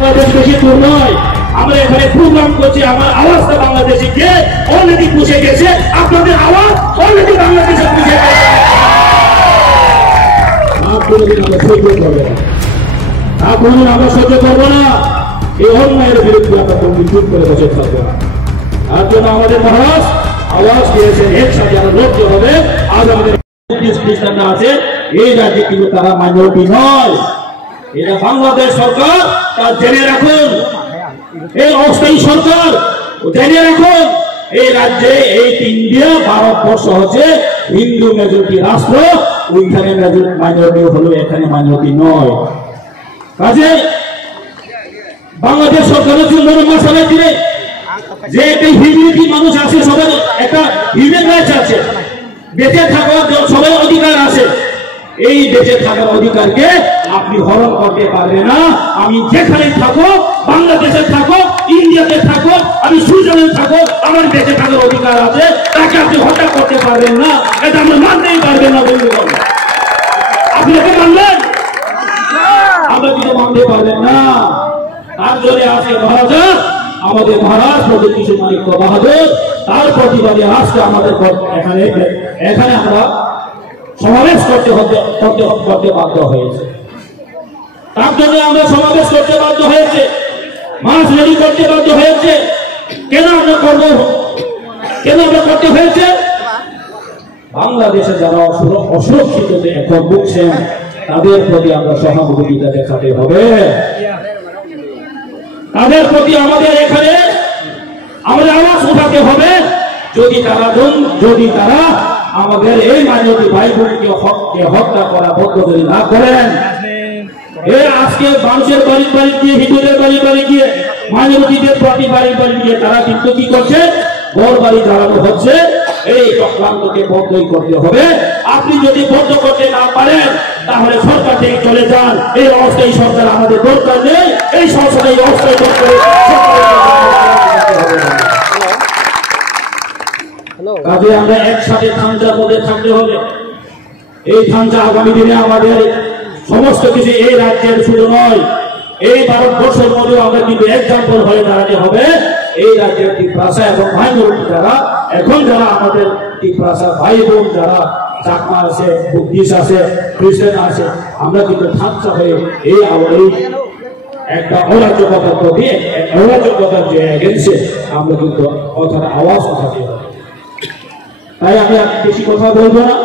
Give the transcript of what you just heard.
বাংলাদেশ বেশি দূর নয়, আমরা এখানে প্রোগ্রাম করছি, আমার আওয়াজটা বাংলাদেশে গিয়ে অলরেডি পৌঁছে গেছে, আপনাদের আওয়াজ অলরেডি বাংলাদেশে পৌঁছে গেছে। আমরা সহ্য করবো না, এই অন্যায়ের বিরুদ্ধে আমরা কোনো চুপ করে বসে থাকবো না। তার জন্য আমাদের মহারাজ আওয়াজ দিয়েছেন, একসাথে আমরা লড়তে হবে। আজ আমাদের খ্রিস্টানরা আছে এই রাজ্যে, কিন্তু তারা মাইনরিটি নয়। এটা বাংলাদেশ সরকার, তা জেনে রাখুন। এই অস্থায়ী সরকার জেনে রাখুন, এই রাজ্যে এই ইন্ডিয়া ভারতবর্ষ হচ্ছে হিন্দু মেজরিটি রাষ্ট্র, ওইখানে মাইনরিটি হলো, এখানে মাইনরিটি নয়। কাজে বাংলাদেশ সরকারের জন্য মশালা দিলে যে একটা হিউম্যানিটি মানুষ আছে, সবার একটা হিউম্যান রাইটস আছে, বেঁচে থাকার সবাই অধিকার আছে। এই বেঁচে থাকার অধিকারকে আপনি হরণ করতে পারবেন না। আমি যেখানে থাকো, বাংলাদেশে থাকো, ইন্ডিয়াতে থাকো, আমি সুইজারল্যান্ড থাকো, আমার বেঁচে থাকার অধিকার আছে, তাকে আপনি হত্যা করতে পারবেন না। এটা আমরা মানতেই পারবেন না বন্ধুগণ। আপনি একে মানবেন? আমরা কিন্তু মানতে পারবেন না। তার জন্য আজকে মহারাজা, আমাদের মহারাজ প্রগতিশীল মানিক্য বাহাদুর, তার প্রতিবাদে আজকে আমাদের এখানে আমরা সমাবেশ করতে বাধ্য হয়েছে। তার জন্য আমরা সমাবেশ করতে বাধ্য হয়েছে, মাস রেডি করতে বাধ্য হয়েছে। কেন আমরা করতে হয়েছে? বাংলাদেশে যারা অসুরক্ষিত এখন ভুগছেন, তাদের প্রতি আমরা সহানুভূতিটা দেখাতে হবে। তাদের প্রতি আমাদের এখানে আমাদের আওয়াজ উঠাতে হবে। যদি তারা আমাদের এই মাইনরিটি ভাই বোনকে হত্যা করা বন্ধ যদি না করেন, আজকে মানুষের বাড়ি বাড়ি গিয়ে, হিন্দুদের বাড়ি বাড়ি গিয়ে, মাইনরিটিদের প্রতি বাড়ি বাড়ি গিয়ে তারা কিন্তু কি করছে, ঘর বাড়ি জ্বালানো হচ্ছে। এই চক্রান্তকে বন্ধই করতে হবে। আপনি যদি বন্ধ করতে না পারেন, তাহলে সরকার থেকে চলে যান। এই অস্থায়ী সরকার আমাদের দরকার নেই। এই সংসদে এই অস্থায়ী সরকার কাজে আমরা একসাথে থানচার মধ্যে থাকতে হবে। এই থানচা আগামী দিনে আমাদের সমস্ত কিছু এই রাজ্যের শুধু নয়, এই ভারতবর্ষের মধ্যেও আমরা কিন্তু এক্সাম্পল হয়ে দাঁড়াতে হবে। এই রাজ্যের টিপ্রাসা এবং মাইনরিটি যারা আমাদের টিপ্রাসা ভাই বোন যারা চাকমা আছে, বুদ্ধিস্ট আছে, খ্রিস্টান আছে, আমরা কিন্তু থানচা হয়ে এই একটা অরাজকতার প্রতি, অরাজকতার যে এগেন্সে আমরা কিন্তু কথাটা আওয়াজ উঠাতে হবে। তাই আমি বেশি কথা বলবো না।